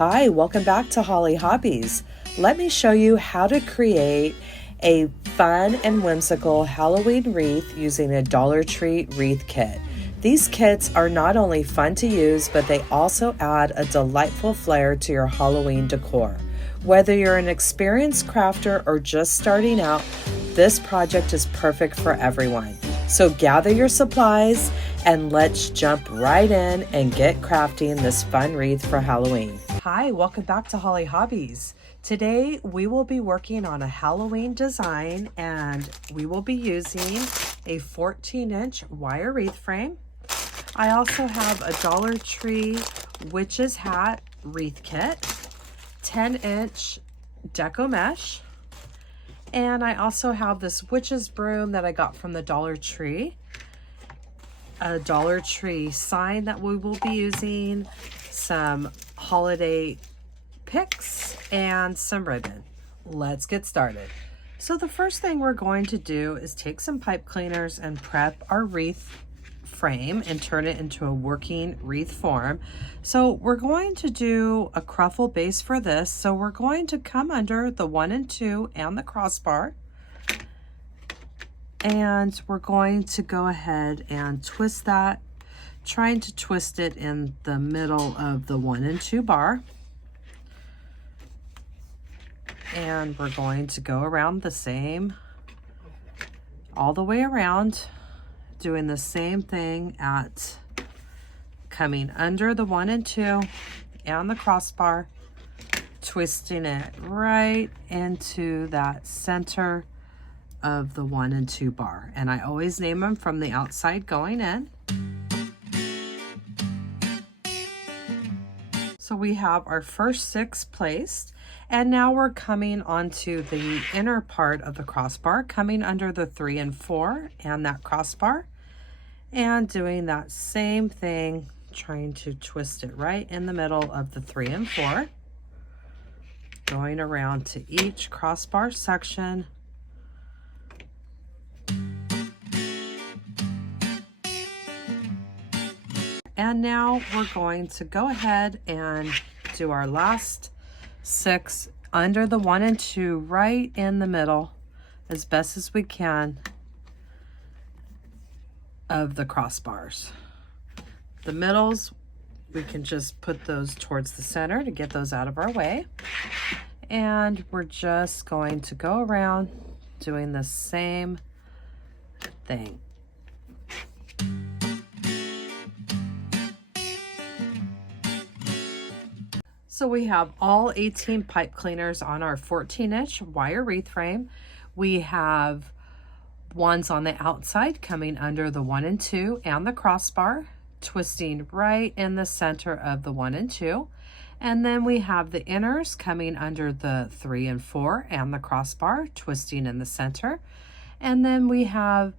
Hi, welcome back to Hollie Hobbies. Let me show you how to create a fun and whimsical Halloween wreath using a Dollar Tree wreath kit. These kits are not only fun to use, but they also add a delightful flair to your Halloween decor. Whether you're an experienced crafter or just starting out, this project is perfect for everyone. So gather your supplies and let's jump right in and get crafting this fun wreath for Halloween. Hi, welcome back to Hollie Hobbies. Today we will be working on a Halloween design and we will be using a 14-inch wire wreath frame. I also have a Dollar Tree witch's hat wreath kit, 10-inch Deco Mesh, and I also have this witch's broom that I got from the Dollar Tree, a Dollar Tree sign that we will be using, some holiday picks, and some ribbon. Let's get started. So the first thing we're going to do is take some pipe cleaners and prep our wreath frame and turn it into a working wreath form. So we're going to do a cruffle base for this. So we're going to come under the 1 and 2 and the crossbar, and we're going to go ahead and twist that, trying to twist it in the middle of the 1 and 2 bar. And we're going to go around the same, all the way around, doing the same thing at coming under the 1 and 2 and the crossbar, twisting it right into that center of the 1 and 2 bar. And I always name them from the outside going in. So we have our first 6 placed, and now we're coming onto the inner part of the crossbar, coming under the 3 and 4 and that crossbar, and doing that same thing, trying to twist it right in the middle of the 3 and 4, going around to each crossbar section. And now we're going to go ahead and do our last 6 under the 1 and 2, right in the middle as best as we can of the crossbars. The middles, we can just put those towards the center to get those out of our way. And we're just going to go around doing the same thing. So we have all 18 pipe cleaners on our 14-inch wire wreath frame. We have ones on the outside coming under the 1 and 2 and the crossbar, twisting right in the center of the 1 and 2. And then we have the inners coming under the 3 and 4 and the crossbar, twisting in the center. And then we have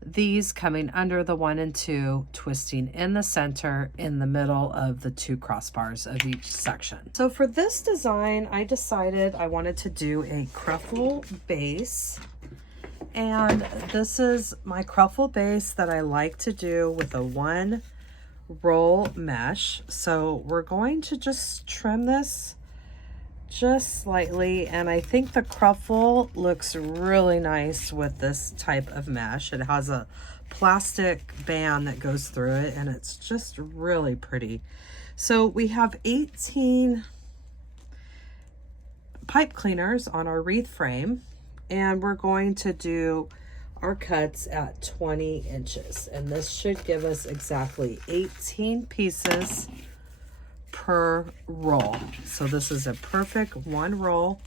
these coming under the 1 and 2, twisting in the center in the middle of the 2 crossbars of each section. So for this design, I decided I wanted to do a cruffle base. And this is my cruffle base that I like to do with a 1 roll mesh. So we're going to just trim this just slightly, and I think the cruffle looks really nice with this type of mesh. It has a plastic band that goes through it, and it's just really pretty. So we have 18 pipe cleaners on our wreath frame, and we're going to do our cuts at 20 inches, and this should give us exactly 18 pieces per roll. So this is a perfect 1 roll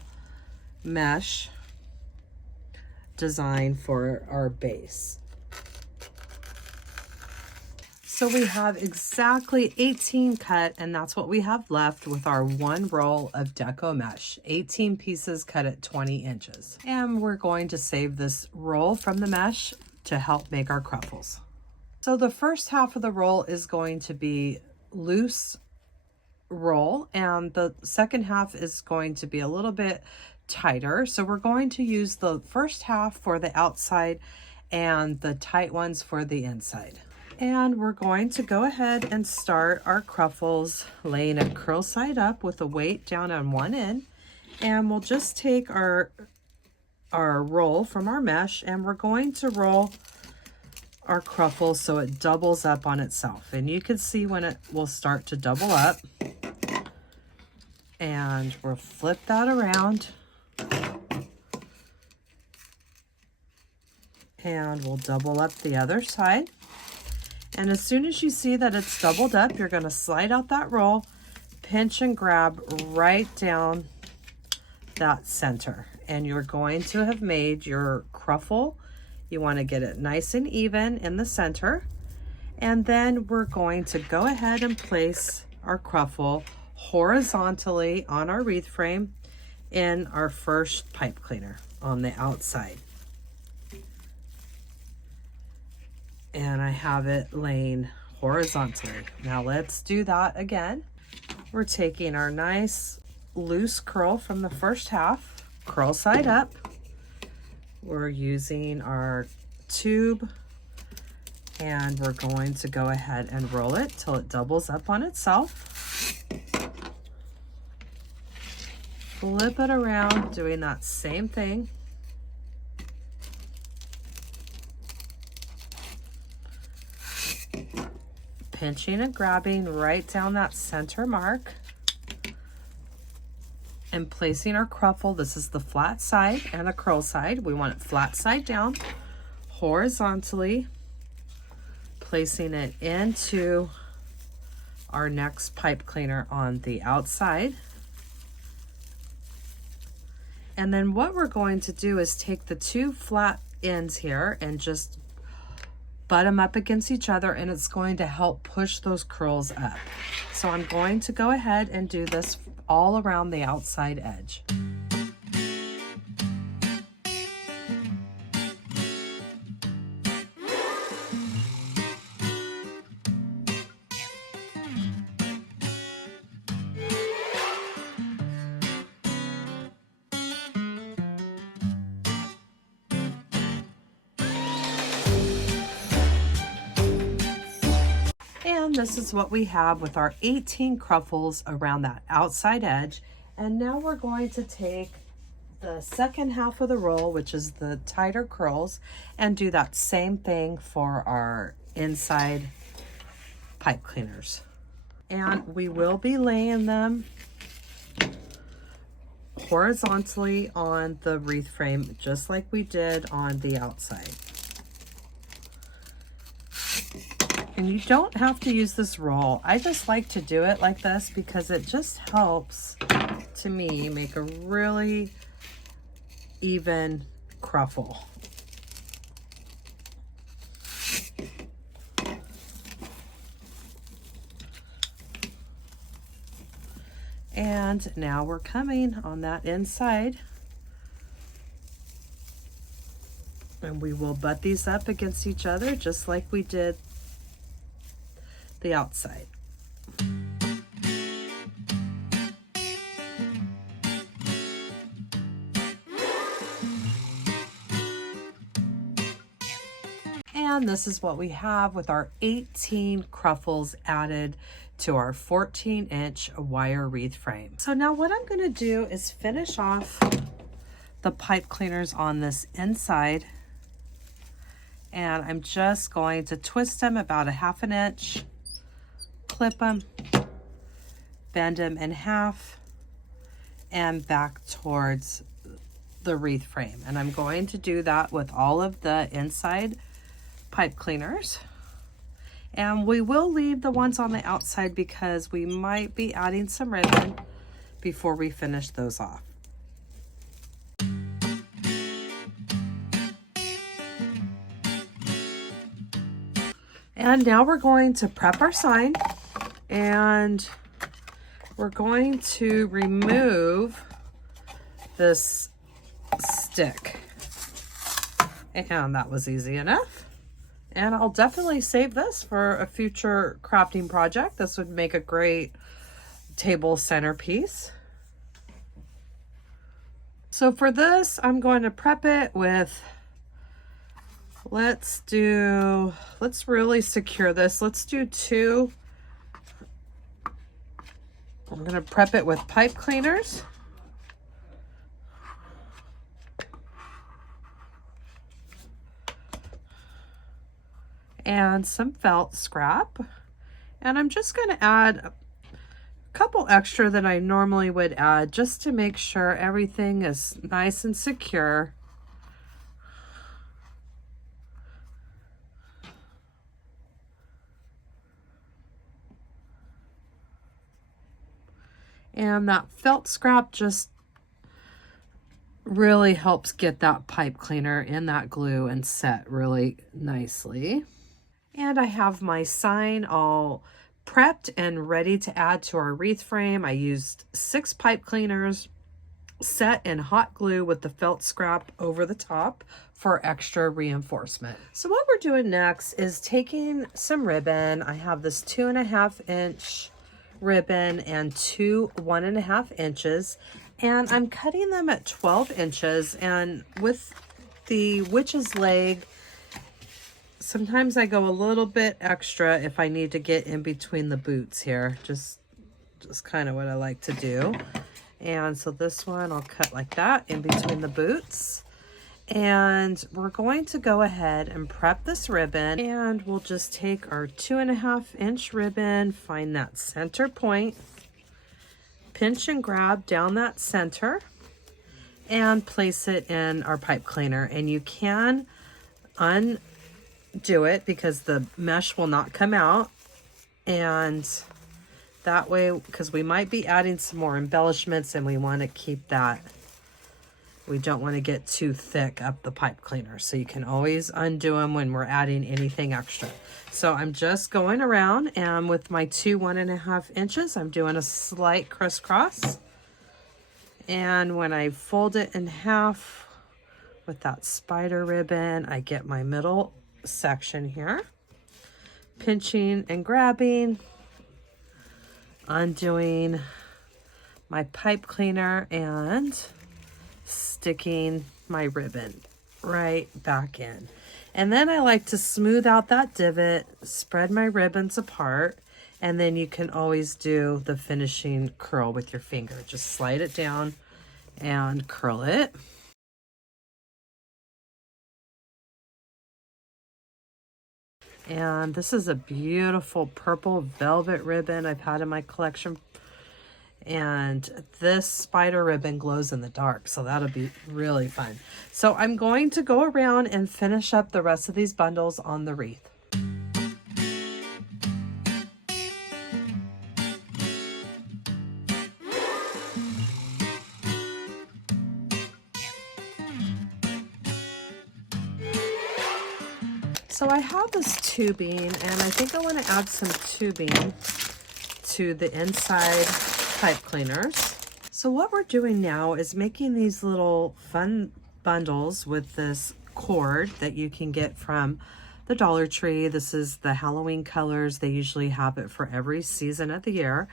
mesh design for our base. So we have exactly 18 cut, and that's what we have left with our 1 roll of Deco Mesh, 18 pieces cut at 20 inches. And we're going to save this roll from the mesh to help make our cruffles. So the first half of the roll is going to be loose roll, and the second half is going to be a little bit tighter. So we're going to use the first half for the outside and the tight ones for the inside. And we're going to go ahead and start our cruffles, laying it curl side up with the weight down on one end. And we'll just take our roll from our mesh, and we're going to roll our cruffle so it doubles up on itself. And you can see when it will start to double up. And we'll flip that around. And we'll double up the other side. And as soon as you see that it's doubled up, you're going to slide out that roll, pinch and grab right down that center. And you're going to have made your cruffle. You want to get it nice and even in the center. And then we're going to go ahead and place our cruffle horizontally on our wreath frame in our first pipe cleaner on the outside. And I have it laying horizontally. Now let's do that again. We're taking our nice loose curl from the first half, curl side up. We're using our tube, and we're going to go ahead and roll it till it doubles up on itself. Flip it around, doing that same thing. Pinching and grabbing right down that center mark and placing our cruffle. This is the flat side and the curl side. We want it flat side down, horizontally, placing it into our next pipe cleaner on the outside. And then what we're going to do is take the two flat ends here and just butt them up against each other, and it's going to help push those curls up. So I'm going to go ahead and do this all around the outside edge. And this is what we have with our 18 cruffles around that outside edge. And now we're going to take the second half of the roll, which is the tighter curls, and do that same thing for our inside pipe cleaners. And we will be laying them horizontally on the wreath frame, just like we did on the outside. And you don't have to use this roll. I just like to do it like this because it just helps, to me, make a really even cruffle. And now we're coming on that inside. And we will butt these up against each other just like we did the outside. And this is what we have with our 18 cruffles added to our 14-inch wire wreath frame. So now what I'm going to do is finish off the pipe cleaners on this inside, and I'm just going to twist them about a ½ inch, clip them, bend them in half, and back towards the wreath frame. And I'm going to do that with all of the inside pipe cleaners. And we will leave the ones on the outside because we might be adding some ribbon before we finish those off. And now we're going to prep our sign, and we're going to remove this stick. And that was easy enough. And I'll definitely save this for a future crafting project. This would make a great table centerpiece. So for this, I'm going to prep it with let's really secure this. Let's do 2. I'm gonna prep it with pipe cleaners. And some felt scrap. And I'm just gonna add a couple extra than I normally would add just to make sure everything is nice and secure. And that felt scrap just really helps get that pipe cleaner in that glue and set really nicely. And I have my sign all prepped and ready to add to our wreath frame. I used 6 pipe cleaners set in hot glue with the felt scrap over the top for extra reinforcement. So what we're doing next is taking some ribbon. I have this 2.5 inch ribbon and 2 1.5 inches, and I'm cutting them at 12 inches. And with the witch's leg, sometimes I go a little bit extra if I need to get in between the boots here. Just kind of what I like to do. And so this one I'll cut like that in between the boots. And we're going to go ahead and prep this ribbon, and we'll just take our 2.5 inch ribbon, find that center point, pinch and grab down that center, and place it in our pipe cleaner. And you can undo it because the mesh will not come out, and that way, because we might be adding some more embellishments and we want to keep that, we don't want to get too thick up the pipe cleaner. So you can always undo them when we're adding anything extra. So I'm just going around, and with my 2 1.5 inches, I'm doing a slight crisscross. And when I fold it in half with that spider ribbon, I get my middle section here, pinching and grabbing, undoing my pipe cleaner and sticking my ribbon right back in. And then I like to smooth out that divot, spread my ribbons apart, and then you can always do the finishing curl with your finger. Just slide it down and curl it. And this is a beautiful purple velvet ribbon I've had in my collection. And this spider ribbon glows in the dark, so that'll be really fun. So I'm going to go around and finish up the rest of these bundles on the wreath. So I have this tubing, and I think I want to add some tubing to the inside pipe cleaners. So what we're doing now is making these little fun bundles with this cord that you can get from the Dollar Tree. This is the Halloween colors. They usually have it for every season of the year.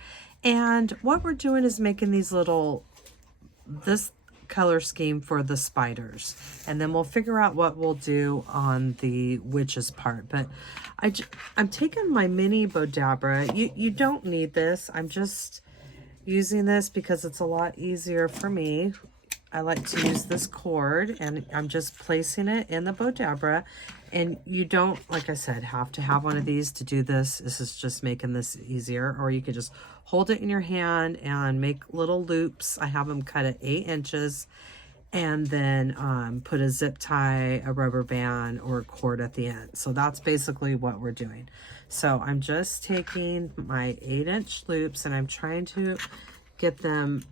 And what we're doing is making these this color scheme for the spiders, and then we'll figure out what we'll do on the witch's part. But I'm taking my mini Bodabra. You don't need this. I'm just using this because it's a lot easier for me. I like to use this cord, and I'm just placing it in the Bodabra. And you don't, like I said, have to have one of these to do this. This is just making this easier. Or you could just hold it in your hand and make little loops. I have them cut at 8 inches, and then put a zip tie, a rubber band, or a cord at the end. So that's basically what we're doing. So I'm just taking my 8-inch loops, and I'm trying to get them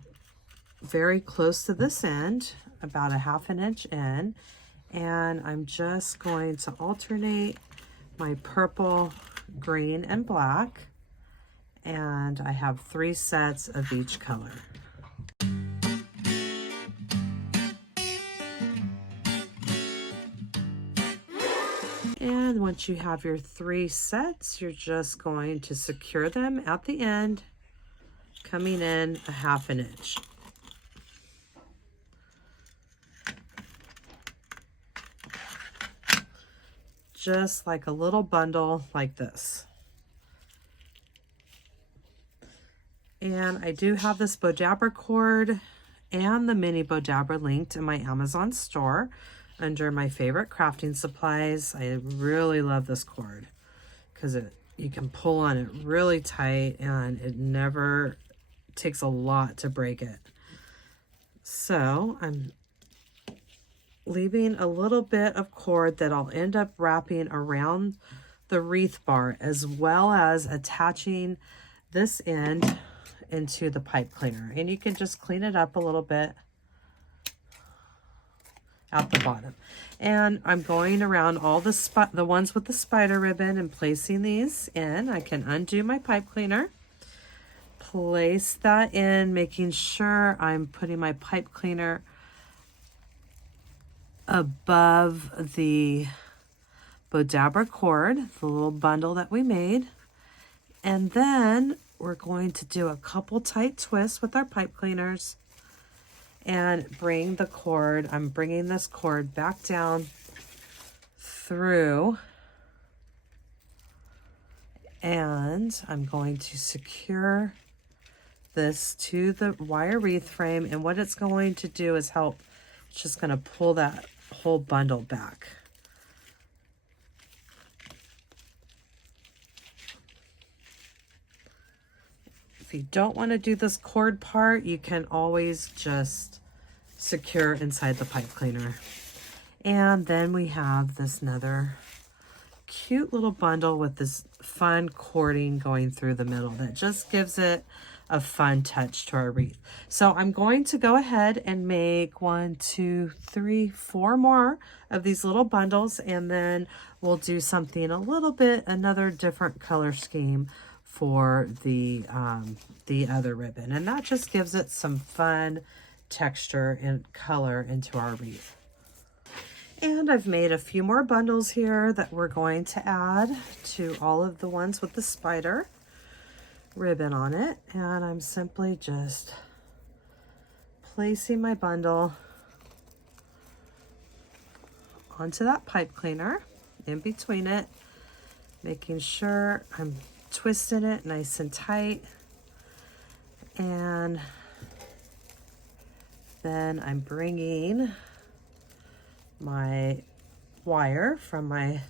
very close to this end, about a 1/2 inch in. And I'm just going to alternate my purple, green, and black. And I have 3 sets of each color. And once you have your 3 sets, you're just going to secure them at the end, coming in a 1/2 inch. just like a little bundle like this. And I do have this Bodabra cord and the mini Bodabra linked in my Amazon store under my favorite crafting supplies. I really love this cord because you can pull on it really tight and it never takes a lot to break it. So I'm leaving a little bit of cord that I'll end up wrapping around the wreath bar, as well as attaching this end into the pipe cleaner. And you can just clean it up a little bit at the bottom. And I'm going around all the ones with the spider ribbon and placing these in. I can undo my pipe cleaner, place that in, making sure I'm putting my pipe cleaner above the Bodabra cord, the little bundle that we made. And then we're going to do a couple tight twists with our pipe cleaners and bring the cord, I'm bringing this cord back down through, and I'm going to secure this to the wire wreath frame. And what it's going to do is help, it's just going to pull that whole bundle back. If you don't want to do this cord part, you can always just secure inside the pipe cleaner. And then we have this another cute little bundle with this fun cording going through the middle that just gives it a fun touch to our wreath. So I'm going to go ahead and make 1, 2, 3, 4 more of these little bundles, and then we'll do something a little bit, another different color scheme for the other ribbon, and that just gives it some fun texture and color into our wreath. And I've made a few more bundles here that we're going to add to all of the ones with the spider ribbon on it, and I'm simply just placing my bundle onto that pipe cleaner in between it, making sure I'm twisting it nice and tight, and then I'm bringing my wire from my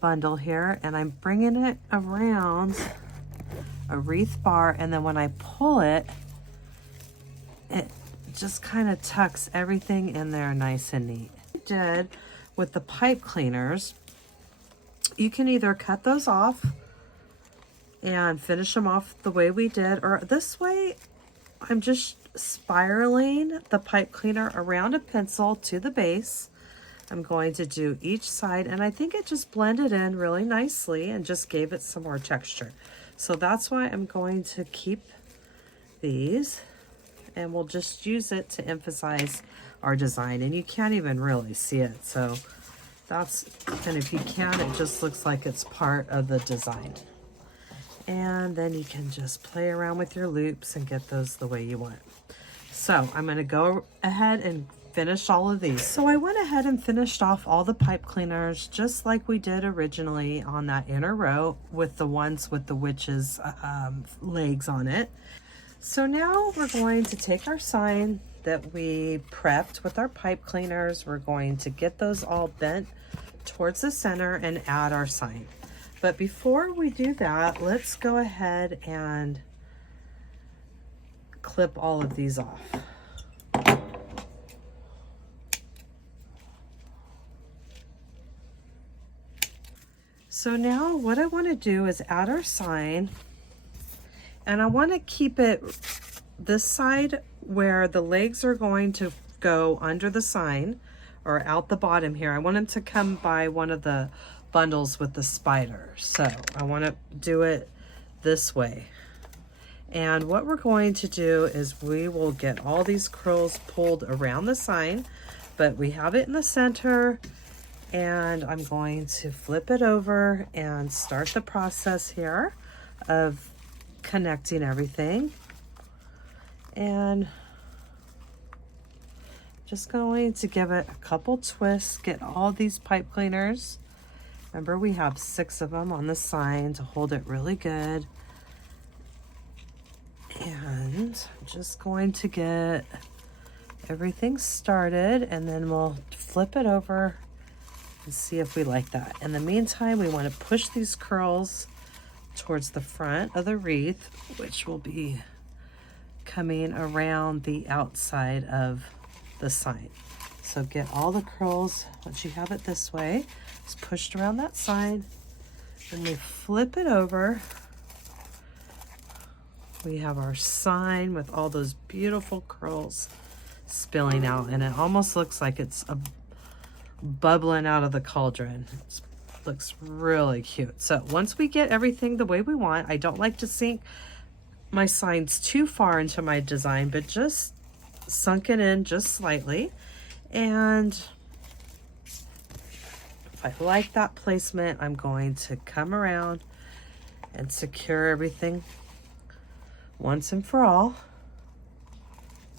bundle here and I'm bringing it around a wreath bar, and then when I pull it, it just kind of tucks everything in there nice and neat. I did with the pipe cleaners, you can either cut those off and finish them off the way we did, or this way I'm just spiraling the pipe cleaner around a pencil to the base. I'm going to do each side, and I think it just blended in really nicely and just gave it some more texture. So that's why I'm going to keep these, and we'll just use it to emphasize our design. And you can't even really see it, so that's, and if you can, it just looks like it's part of the design. And then you can just play around with your loops and get those the way you want. So I'm going to go ahead and finish all of these. So I went ahead and finished off all the pipe cleaners just like we did originally on that inner row with the ones with the witch's legs on it. So now we're going to take our sign that we prepped with our pipe cleaners. We're going to get those all bent towards the center and add our sign. But before we do that, let's go ahead and clip all of these off. So now what I want to do is add our sign, and I want to keep it this side where the legs are going to go under the sign or out the bottom here. I want them to come by one of the bundles with the spider. So I want to do it this way. And what we're going to do is we will get all these curls pulled around the sign, but we have it in the center, and I'm going to flip it over and start the process here of connecting everything. And just going to give it a couple twists, get all these pipe cleaners Remember, we have 6 of them on the sign to hold it really good. And I'm just going to get everything started, and then we'll flip it over and see if we like that. In the meantime, we want to push these curls towards the front of the wreath, which will be coming around the outside of the sign. So get all the curls, once you have it this way, it's pushed around that side, and we flip it over. We have our sign with all those beautiful curls spilling out, and it almost looks like it's bubbling out of the cauldron. It looks really cute. So once we get everything the way we want, I don't like to sink my signs too far into my design, but just sunk it in just slightly. And if I like that placement, I'm going to come around and secure everything once and for all,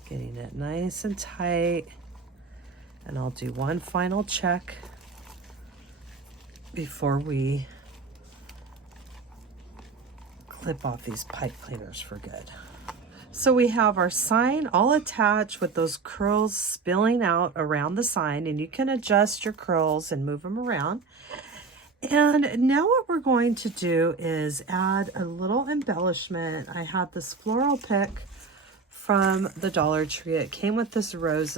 getting it nice and tight. And I'll do one final check before we clip off these pipe cleaners for good. So we have our sign all attached with those curls spilling out around the sign, and you can adjust your curls and move them around. And now what we're going to do is add a little embellishment. I have this floral pick from the Dollar Tree. It came with this rose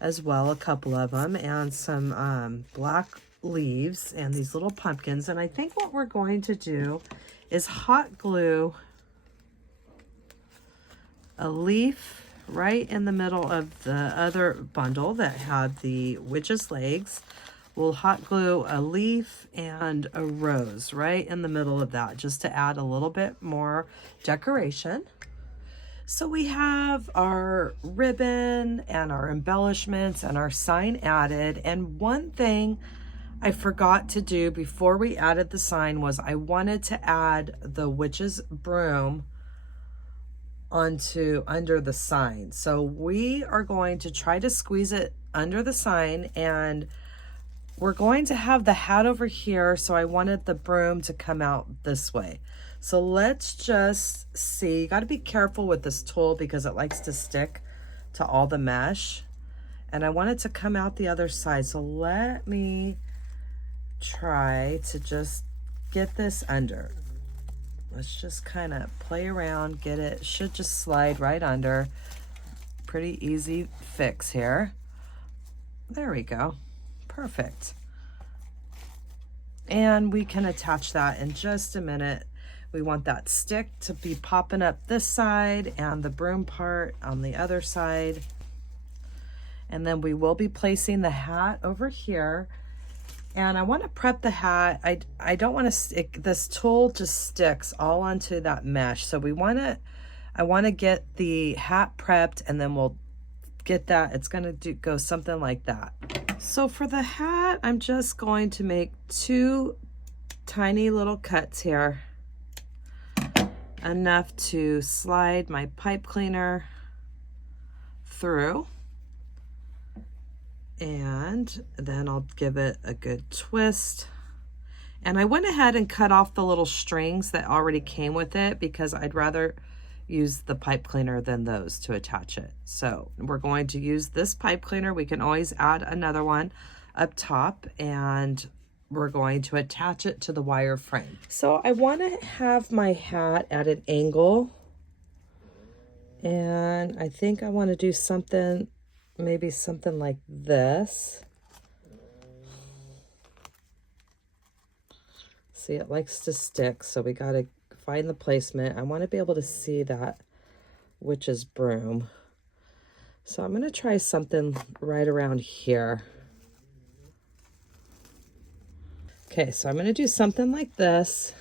as well, a couple of them, and some black leaves and these little pumpkins. And I think what we're going to do is hot glue a leaf right in the middle of the other bundle that had the witch's legs. We'll hot glue a leaf and a rose right in the middle of that, just to add a little bit more decoration. So we have our ribbon and our embellishments and our sign added. And one thing I forgot to do before we added the sign was I wanted to add the witch's broom under the sign. So we are going to try to squeeze it under the sign, and we're going to have the hat over here, so I wanted the broom to come out this way. So let's just see. You got to be careful with this tool because it likes to stick to all the mesh, and I want it to come out the other side. So let me try to just get this under. Let's just kind of play around, get it. Should just slide right under. Pretty easy fix here. There we go. Perfect. And we can attach that in just a minute. We want that stick to be popping up this side and the broom part on the other side. And then we will be placing the hat over here. And I want to prep the hat. I don't want to stick, this tool just sticks all onto that mesh. So I want to get the hat prepped, and then we'll get that. It's going to go something like that. So for the hat, I'm just going to make 2 tiny little cuts here, enough to slide my pipe cleaner through. And then I'll give it a good twist. And I went ahead and cut off the little strings that already came with it because I'd rather use the pipe cleaner than those to attach it. So we're going to use this pipe cleaner. We can always add another one up top, and we're going to attach it to the wire frame. So I want to have my hat at an angle, and I think I want to do something, maybe something like this. See, it likes to stick, so we got to find the placement. I want to be able to see that witch's broom. So I'm going to try something right around here. Okay, so I'm going to do something like this.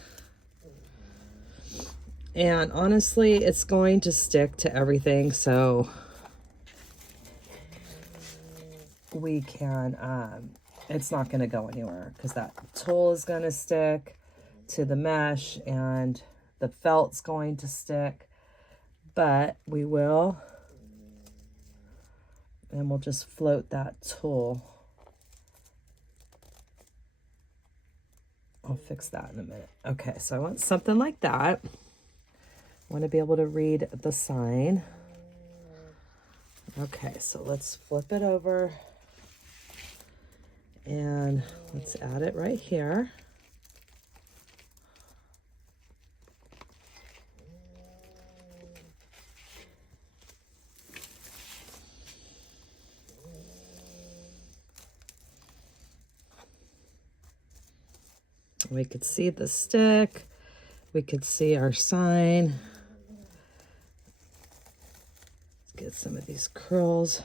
And honestly, it's going to stick to everything, so we can, it's not going to go anywhere because that tool is going to stick to the mesh and the felt's going to stick, but we will, and we'll just float that tool I'll fix that in a minute. Okay, so I want something like that. I want to be able to read the sign. Okay, so let's flip it over and let's add it right here. We could see the stick. We could see our sign. Let's get some of these curls.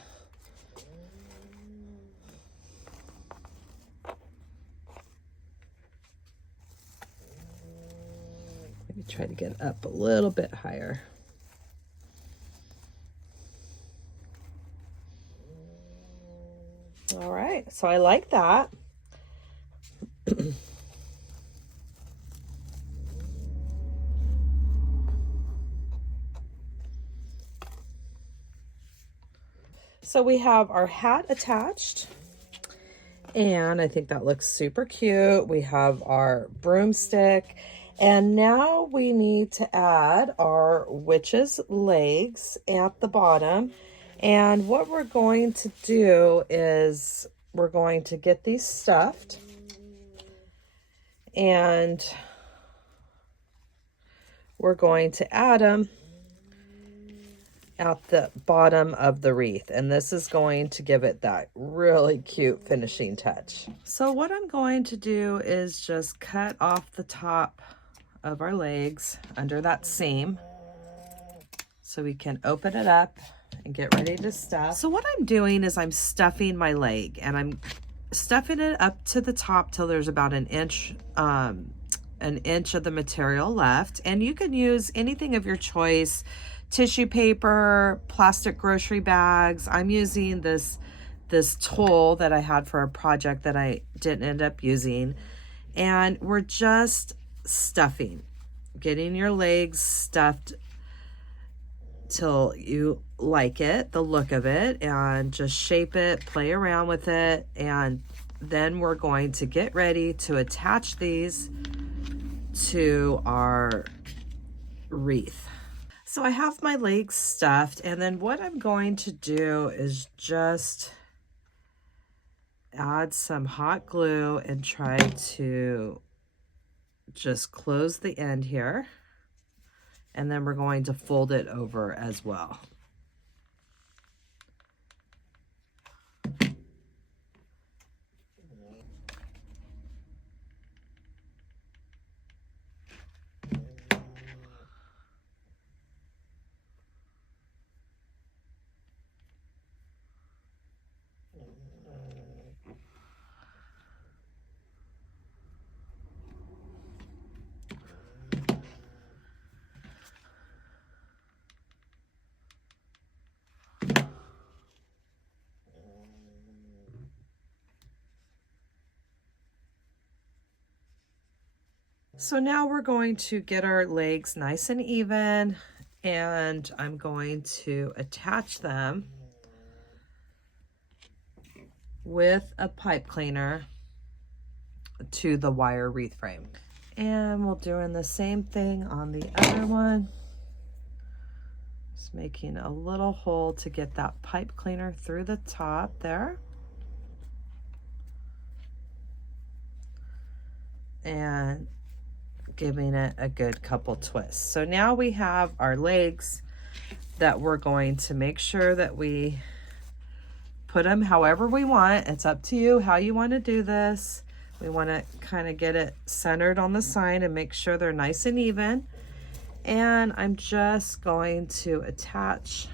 Maybe try to get up a little bit higher. All right, so I like that. So we have our hat attached, and I think that looks super cute. We have our broomstick, and now we need to add our witch's legs at the bottom. And what we're going to do is we're going to get these stuffed, and we're going to add them at the bottom of the wreath, and this is going to give it that really cute finishing touch. So what I'm going to do is just cut off the top of our legs under that seam so we can open it up and get ready to stuff. So what I'm doing is I'm stuffing my leg, and I'm stuffing it up to the top till there's about an inch of the material left, and you can use anything of your choice. Tissue paper, plastic grocery bags. I'm using this tool that I had for a project that I didn't end up using. And we're just stuffing, getting your legs stuffed till you like it, the look of it, and just shape it, play around with it. And then we're going to get ready to attach these to our wreath. So I have my legs stuffed, and then what I'm going to do is just add some hot glue and try to just close the end here. And then we're going to fold it over as well. So now we're going to get our legs nice and even, and I'm going to attach them with a pipe cleaner to the wire wreath frame. And we'll doing the same thing on the other one. Just making a little hole to get that pipe cleaner through the top there. And giving it a good couple twists. So now we have our legs that we're going to make sure that we put them however we want. It's up to you how you want to do this. We want to kind of get it centered on the sign and make sure they're nice and even. And I'm just going to attach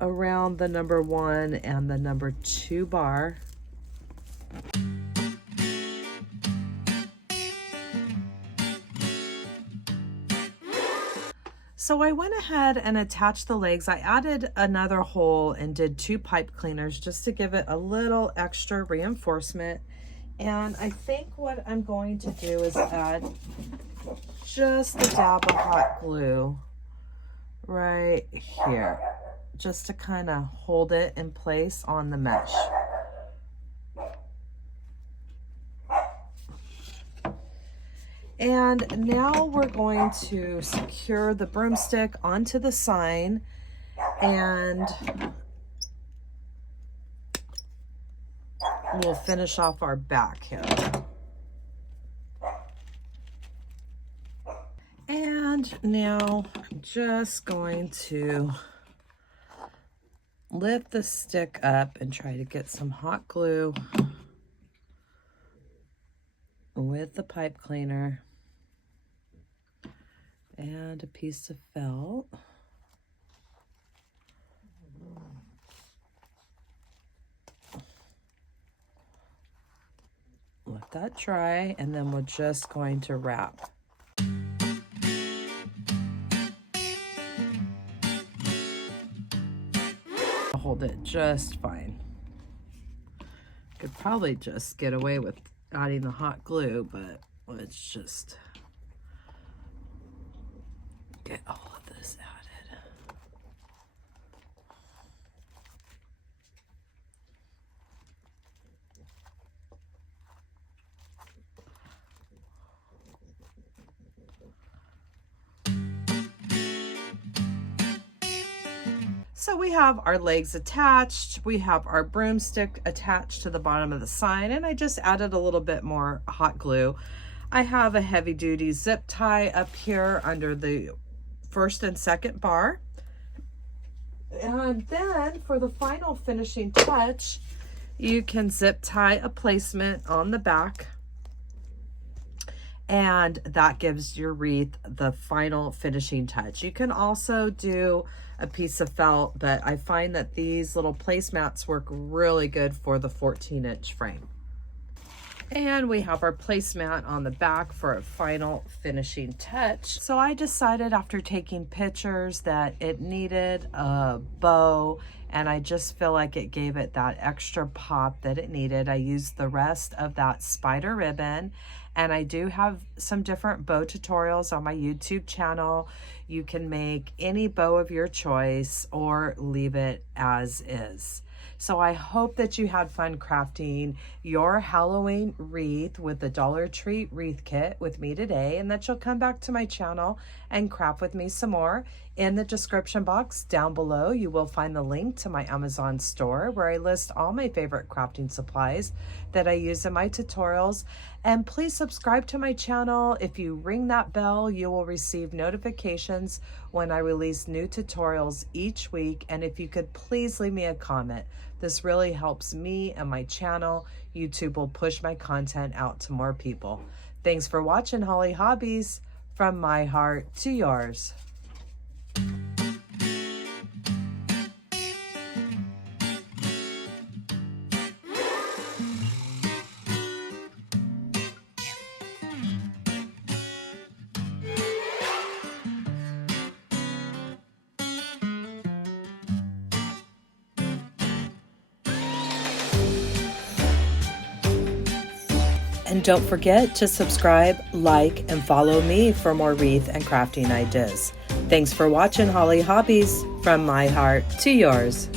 around the number 1 and the number 2 bar. So I went ahead and attached the legs. I added another hole and did 2 pipe cleaners just to give it a little extra reinforcement. And I think what I'm going to do is add just a dab of hot glue right here, just to kind of hold it in place on the mesh. And now we're going to secure the broomstick onto the sign, and we'll finish off our back here. And now I'm just going to lift the stick up and try to get some hot glue with the pipe cleaner and a piece of felt. Let that dry, and then we're just going to wrap. Hold it just fine. Could probably just get away with adding the hot glue, but let's just get all of this added. So we have our legs attached, we have our broomstick attached to the bottom of the sign, and I just added a little bit more hot glue. I have a heavy duty zip tie up here under the first and second bar. And then for the final finishing touch, you can zip tie a placement on the back, and that gives your wreath the final finishing touch. You can also do a piece of felt, but I find that these little placemats work really good for the 14-inch frame. And we have our placemat on the back for a final finishing touch. So I decided after taking pictures that it needed a bow, and I just feel like it gave it that extra pop that it needed. I used the rest of that spider ribbon, and I do have some different bow tutorials on my YouTube channel. You can make any bow of your choice or leave it as is. So I hope that you had fun crafting your Halloween wreath with the Dollar Tree wreath kit with me today, and that you'll come back to my channel and craft with me some more. In the description box down below, you will find the link to my Amazon store where I list all my favorite crafting supplies that I use in my tutorials. And please subscribe to my channel. If you ring that bell, you will receive notifications when I release new tutorials each week. And if you could please leave me a comment. This really helps me and my channel. YouTube will push my content out to more people. Thanks for watching Hollie Hobbies, from my heart to yours. And don't forget to subscribe, like, and follow me for more wreath and crafting ideas. Thanks for watching Hollie Hobbies, from my heart to yours.